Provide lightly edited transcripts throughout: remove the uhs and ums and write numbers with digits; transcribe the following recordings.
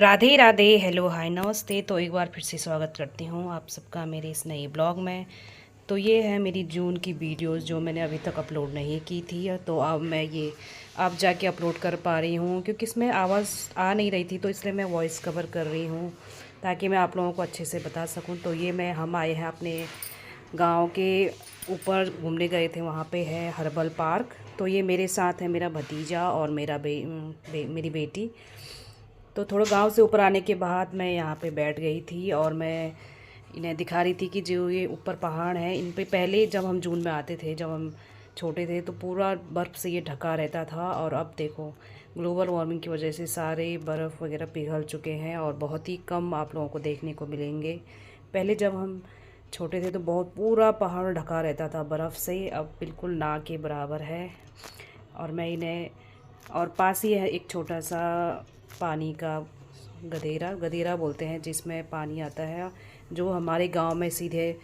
Radhe Radhe, hello, हाय, नमस्ते। तो एक बार फिर से स्वागत करती हूँ आप सबका मेरे इस नए ब्लॉग में। तो ये है मेरी जून की वीडियोस जो मैंने अभी तक अपलोड नहीं की थी, तो अब मैं ये अब जाके अपलोड कर पा रही हूँ क्योंकि इसमें आवाज़ आ नहीं रही थी, तो इसलिए मैं वॉइस कवर कर रही हूँ ताकि मैं आप लोगों को अच्छे से बता सकूँ। तो ये हम आए हैं अपने गाँव के ऊपर घूमने गए थे, वहाँ पे है हर्बल पार्क। तो ये मेरे साथ है मेरा भतीजा और मेरी बेटी। तो थोड़ा गांव से ऊपर आने के बाद मैं यहाँ पे बैठ गई थी और मैं इन्हें दिखा रही थी कि जो ये ऊपर पहाड़ है, इन पे पहले जब हम जून में आते थे, जब हम छोटे थे, तो पूरा बर्फ़ से ये ढका रहता था। और अब देखो ग्लोबल वार्मिंग की वजह से सारे बर्फ़ वगैरह पिघल चुके हैं और बहुत ही कम आप लोगों को देखने को मिलेंगे। पहले जब हम छोटे थे तो बहुत पूरा पहाड़ ढका रहता था बर्फ़ से, अब बिल्कुल ना के बराबर है। और मैं इन्हें और पास ही है एक छोटा सा पानी का गदेरा बोलते हैं, जिसमें पानी आता है, जो हमारे गांव में सीधे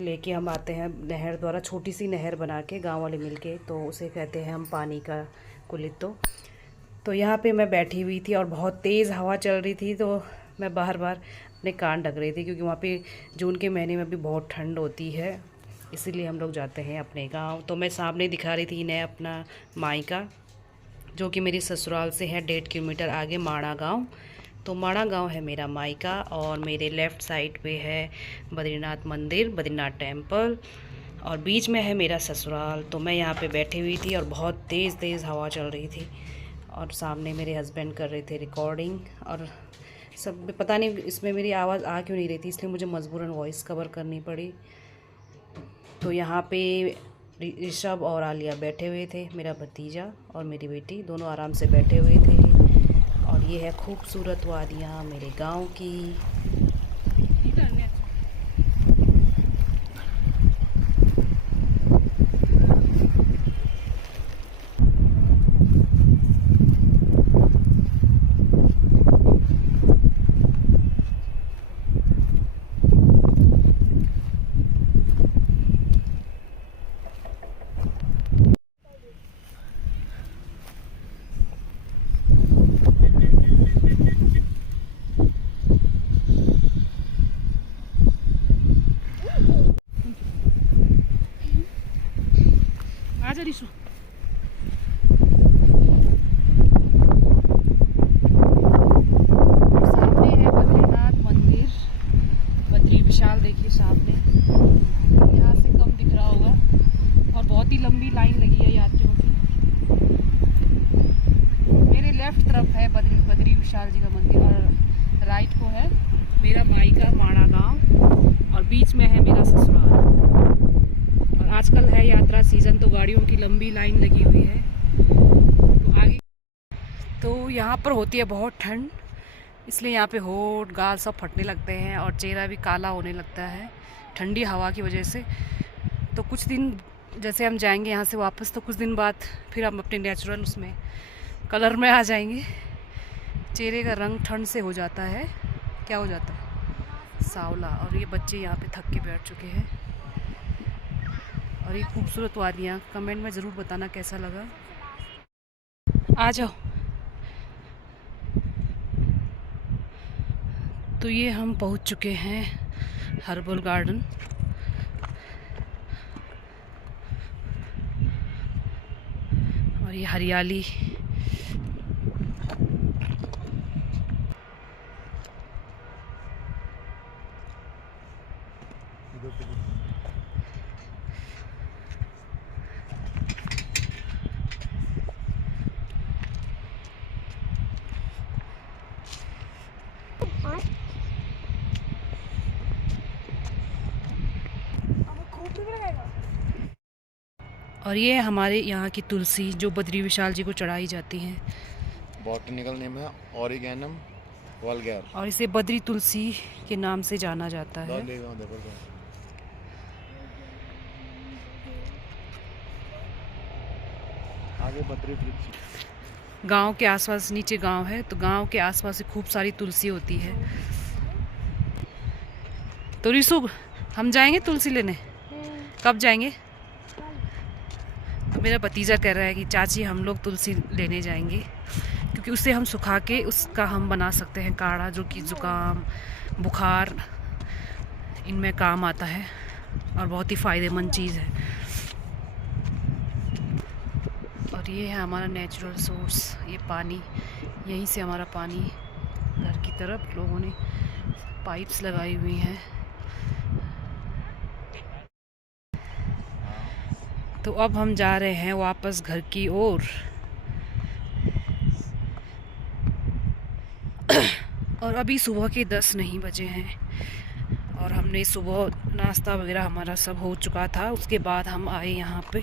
लेके हम आते हैं नहर द्वारा, छोटी सी नहर बना के गांव वाले मिलके, तो उसे कहते हैं हम पानी का कुलित्तो। तो यहाँ पे मैं बैठी हुई थी और बहुत तेज़ हवा चल रही थी, तो मैं बार बार अपने कान ढक रही थी क्योंकि वहाँ पे जून के महीने में भी बहुत ठंड होती है, इसीलिए हम लोग जाते हैं अपने गांव। तो मैं सामने दिखा रही थी इन्हें अपना मायका, जो कि मेरी ससुराल से है 1.5 किलोमीटर आगे माणा गांव। तो माणा गांव है मेरा मायका और मेरे लेफ़्ट साइड पे है बद्रीनाथ मंदिर, बद्रीनाथ टेम्पल, और बीच में है मेरा ससुराल। तो मैं यहाँ पे बैठी हुई थी और बहुत तेज़ तेज़ हवा चल रही थी और सामने मेरे हस्बैंड कर रहे थे रिकॉर्डिंग, और सब पता नहीं इसमें मेरी आवाज़ आ क्यों नहीं रही थी, इसलिए मुझे मजबूरन वॉइस कवर करनी पड़ी। तो यहाँ पे ऋषभ और आलिया बैठे हुए थे, मेरा भतीजा और मेरी बेटी दोनों आराम से बैठे हुए थे। और ये है खूबसूरत वादियाँ मेरे गांव की। आजा ऋषु। सामने है बद्रीनाथ मंदिर, बद्री विशाल, देखिए सामने, यहाँ से कम दिख रहा होगा, और बहुत ही लंबी लाइन लगी है यात्रियों की। मेरे लेफ्ट तरफ है बद्री विशाल जी का मंदिर और राइट को है मेरा मायका माणा गांव और बीच में है मेरा ससुराल। और आजकल है यात्रा सीज़न, तो गाड़ियों की लंबी लाइन लगी हुई है। तो आगे तो यहाँ पर होती है बहुत ठंड, इसलिए यहाँ पे होठ गाल सब फटने लगते हैं और चेहरा भी काला होने लगता है ठंडी हवा की वजह से। तो कुछ दिन जैसे हम जाएंगे यहाँ से वापस, तो कुछ दिन बाद फिर हम अपने नेचुरल उसमें कलर में आ जाएंगे। चेहरे का रंग ठंड से हो जाता है, क्या हो जाता है, सांवला। और ये बच्चे यहाँ पे थक के बैठ चुके हैं। और ये खूबसूरत वादियाँ, कमेंट में ज़रूर बताना कैसा लगा। आ जाओ। तो ये हम पहुँच चुके हैं हर्बल गार्डन। और ये हरियाली, और ये हमारे यहाँ की तुलसी जो बद्री विशाल जी को चढ़ाई जाती है। बॉटनिकल नेम है ओरिगेनम वल्गैर, और इसे बद्री तुलसी के नाम से जाना जाता है। आगे बद्री गांव के आसपास, नीचे गांव है, तो गांव के आसपास खूब सारी तुलसी होती है। तो रिसु, हम जाएंगे तुलसी लेने, कब जाएंगे? तो मेरा भतीजा कह रहा है कि चाची हम लोग तुलसी लेने जाएंगे, क्योंकि उसे हम सुखा के उसका हम बना सकते हैं काढ़ा, जो कि ज़ुकाम, बुखार इनमें काम आता है और बहुत ही फ़ायदेमंद चीज़ है। और ये है हमारा नेचुरल सोर्स, ये पानी, यहीं से हमारा पानी घर की तरफ लोगों ने पाइप्स लगाई हुई हैं। तो अब हम जा रहे हैं वापस घर की ओर। और अभी सुबह के 10 नहीं बजे हैं और हमने सुबह नाश्ता वगैरह हमारा सब हो चुका था। उसके बाद हम आए यहाँ पे,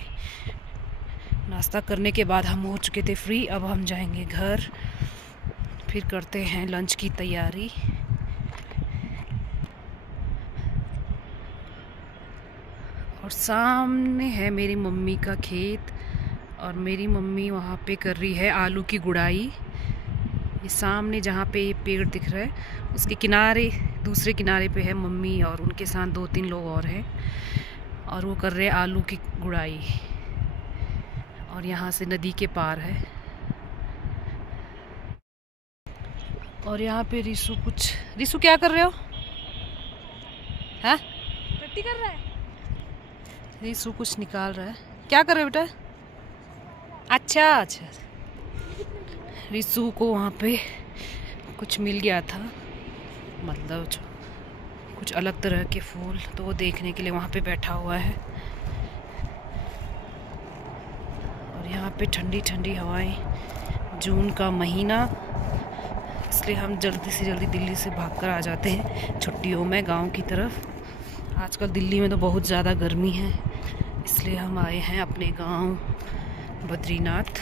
नाश्ता करने के बाद हम हो चुके थे फ्री। अब हम जाएंगे घर, फिर करते हैं लंच की तैयारी। और सामने है मेरी मम्मी का खेत और मेरी मम्मी वहाँ पे कर रही है आलू की गुड़ाई। ये सामने जहाँ पे ये पेड़ दिख रहा है उसके किनारे, दूसरे किनारे पे है मम्मी और उनके साथ 2-3 लोग और हैं और वो कर रहे हैं आलू की गुड़ाई। और यहाँ से नदी के पार है। और यहाँ पे रिसू क्या कर रहे हो? हैं? टट्टी कर रहा है। रिसू कुछ निकाल रहा है। क्या कर रहे हो बेटा? अच्छा अच्छा। रिसू को वहाँ पे कुछ मिल गया था, मतलब कुछ अलग तरह के फूल, तो वो देखने के लिए वहाँ पे बैठा हुआ है। और यहाँ पे ठंडी ठंडी हवाएं, जून का महीना, इसलिए हम जल्दी से जल्दी दिल्ली से भागकर आ जाते हैं छुट्टियों में गांव की तरफ। आजकल दिल्ली में तो बहुत ज़्यादा गर्मी है, इसलिए हम आए हैं अपने गांव बद्रीनाथ।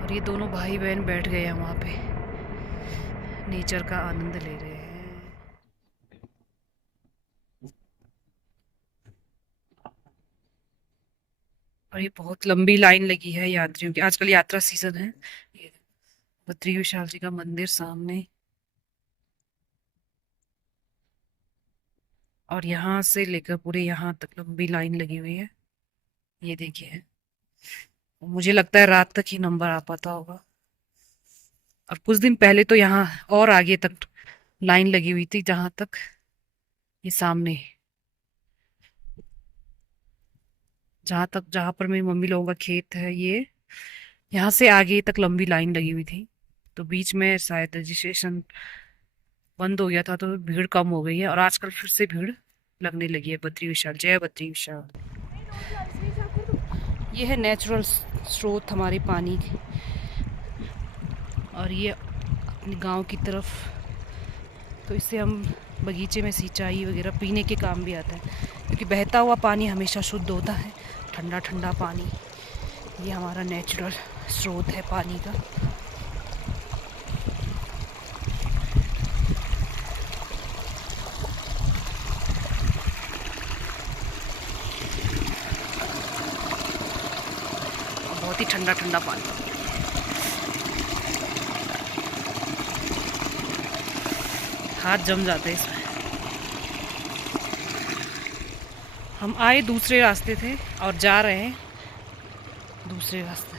और ये दोनों भाई बहन बैठ गए हैं वहाँ पे, नेचर का आनंद ले रहे हैं। और ये बहुत लंबी लाइन लगी है यात्रियों की, आजकल यात्रा सीजन है। ये बद्री विशाल जी का मंदिर सामने, और यहाँ से लेकर पूरे यहाँ तक लंबी लाइन लगी हुई है। ये देखिए, मुझे लगता है रात तक ही नंबर आ पाता होगा। और कुछ दिन पहले तो यहाँ और आगे तक लाइन लगी हुई थी, जहां तक ये सामने, जहां पर मेरी मम्मी लोगों का खेत है, ये यहाँ से आगे तक लंबी लाइन लगी हुई थी। तो बीच में शायद रजिस्ट्रेशन बंद हो गया था, तो भीड़ कम हो गई है और आजकल फिर से भीड़ लगने लगी है। बद्री विशाल, जय बद्री विशाल। ये है नेचुरल स्रोत हमारे पानी की, और ये अपने गांव की तरफ, तो इससे हम बगीचे में सिंचाई वगैरह पीने के काम भी आता है, क्योंकि बहता हुआ पानी हमेशा शुद्ध होता है, ठंडा ठंडा पानी। ये हमारा नेचुरल स्रोत है पानी का। बहुत ही ठंडा ठंडा पानी, हाथ जम जाते हैं इसमें। हम आए दूसरे रास्ते थे और जा रहे हैं दूसरे रास्ते।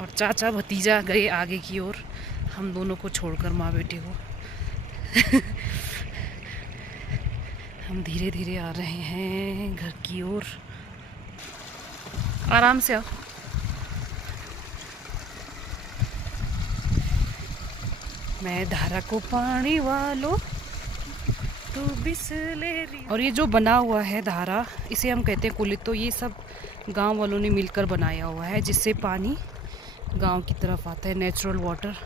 और चाचा भतीजा गए आगे की ओर, हम दोनों को छोड़कर, माँ बेटे को। हम धीरे धीरे आ रहे हैं घर की ओर। आराम से आओ। मैं धारा को पानी वालो तू बिसलेरी। और ये जो बना हुआ है धारा, इसे हम कहते हैं कुलित। तो ये सब गांव वालों ने मिलकर बनाया हुआ है, जिससे पानी गांव की तरफ आता है, नेचुरल वाटर।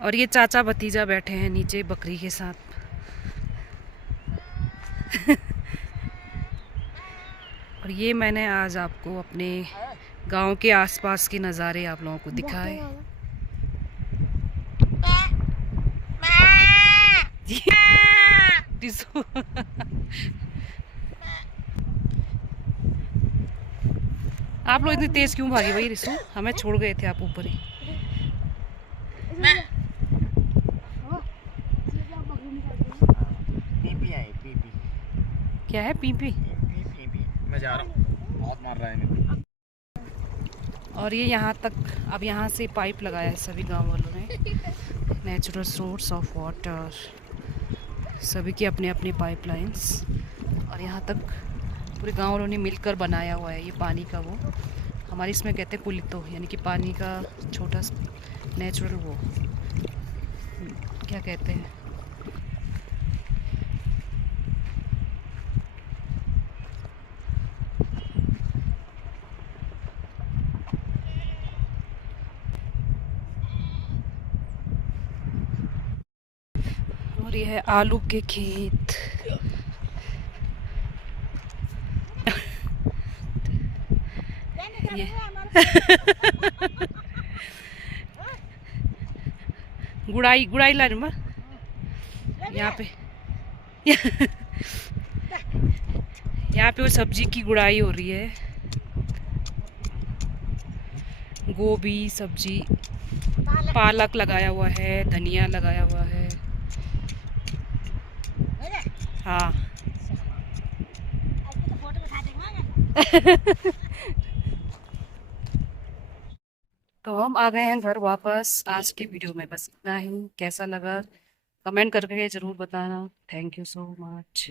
और ये चाचा भतीजा बैठे हैं नीचे बकरी के साथ। और ये मैंने आज आपको अपने गांव के आसपास के नज़ारे आप लोगों को दिखाए। आप लोग इतनी तेज क्यों भागे भाई रिसू? हमें छोड़ गए थे आप ऊपर ही। क्या है पी पी? मैं जा रहा हूँ, बहुत मार रहा है मेरे। और ये यहाँ तक, अब यहाँ से पाइप लगाया है सभी गांव वालों ने। नेचुरल सोर्स ऑफ वाटर, सभी की अपने अपने पाइपलाइंस। और यहाँ तक पूरे गांव वालों ने मिलकर बनाया हुआ है ये पानी का वो। हमारे इसमें कहते हैं कुलितो, यानी कि पानी का छोटा नेचुरल वो क्या कहते हैं। और ये है आलू के खेत। ये गुड़ाई गुड़ाई ला रही यहाँ पे। यहाँ पे वो सब्जी की गुड़ाई हो रही है। गोभी सब्जी, पालक लगाया हुआ है, धनिया लगाया हुआ है। हाँ। तो हम आ गए हैं घर वापस। आज की वीडियो में बस इतना ही। कैसा लगा कमेंट करके ज़रूर बताना। Thank you so much.